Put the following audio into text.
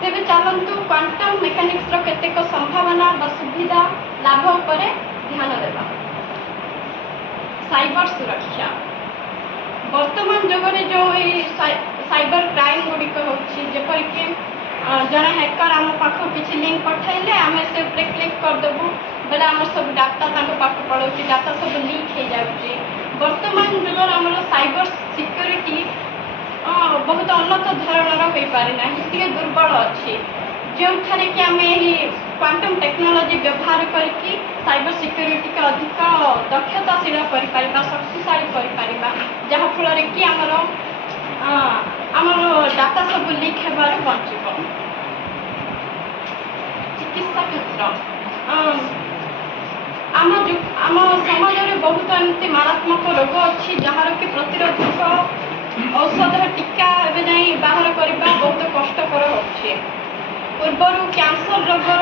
तेरे चलतु quantum mechanics केतेक संभावना व सुविधा लाभ पर ध्यान देवा। साइबर सुरक्षा वर्तमान जुगे जो साइबर क्राइम गुड़िक होपरिक जड़े हैकर आम पाख किसी लिंक पठाइले आम से क्लिक करदेबू बेले आम सब डाटा पाख पड़ो डाटा सब लीक हो जाए। वर्तमान जुगर आम साइबर सिक्योरिटी बहुत उन्नत धरणर हो पारिना टे दुर्बल अच्छी जो थे कि आम क्वांटम टेक्नोलॉजी व्यवहार करके साइबर सिक्योरिटी के अधिक दक्षताशील कर शक्तिशाली कर जहाँफल कि आमर डाटा सब लीक होबार बंचब। चिकित्सा क्षेत्र आम समाज में बहुत एमती मारात्मक रोग अच्छी जार कि प्रतिरोधक औषध टीका एवं बाहर करने बहुत कष्टकर हो। पूर्वर कैंसर रोगर